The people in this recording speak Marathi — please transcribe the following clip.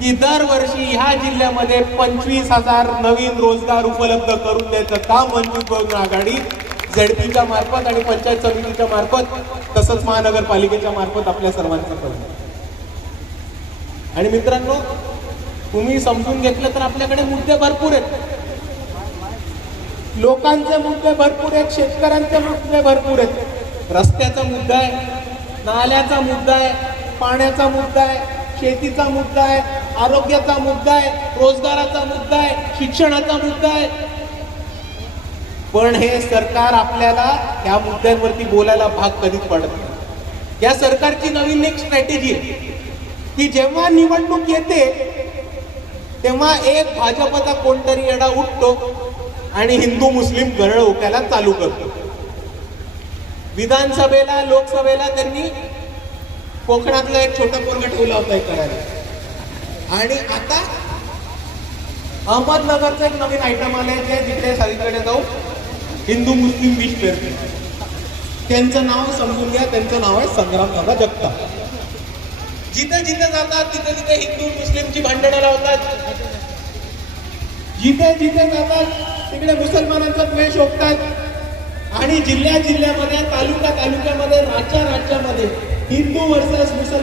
की दरवर्षी ह्या जिल्ह्यामध्ये 25,000 नवीन रोजगार उपलब्ध करून द्यायचं काम वंचित बहुजन आघाडी झेडपीच्या मार्फत आणि पंचायत समितीच्या मार्फत तसंच महानगरपालिकेच्या मार्फत आपल्या सर्वांचं करतो. आणि मित्रांनो, तुम्ही समजून घेतलं तर आपल्याकडे मुद्दे भरपूर आहेत. लोकांचे मुद्दे भरपूर आहेत, शेतकऱ्यांचे मुद्दे भरपूर आहेत. रस्त्याचा मुद्दा आहे, नाल्याचा मुद्दा आहे, पाण्याचा मुद्दा आहे, शेतीचा मुद्दा आहे, आरोग्याचा मुद्दा आहे, रोजगाराचा मुद्दा आहे, शिक्षणाचा मुद्दा आहे. पण हे सरकार आपल्याला या मुद्द्यांवरती बोलायला भाग कधीच पडत नाही. या सरकारची नवीन एक स्ट्रॅटेजी आहे की जेव्हा निवडणूक येते तेव्हा एक भाजपचा कोणतरी येडा उठतो आणि हिंदू मुस्लिम गरळ ओकायला चालू करतो. विधानसभेला लोकसभेला त्यांनी कोकणातलं एक छोटं पोरग ठेवला होता करायला. आणि आता अहमदनगरचं एक नवीन आयटम आले जे जिथे सगळीकडे जाऊ हिंदू मुस्लिम विष पेरते. त्यांचं नाव समजून घ्या, त्यांचं नाव आहे संग्रामदादा जगताप. जिथे जिथे जातात तिथे तिथे हिंदू मुस्लिमची भांडणं लावतात. जिथे जिथे जातात तिकडे मुसलमानांचा द्वेष ओकतात. आणि जिल्ह्यामध्ये तालुक्यामध्ये राज्यामध्ये हिंदू वर्सेस मुसलमान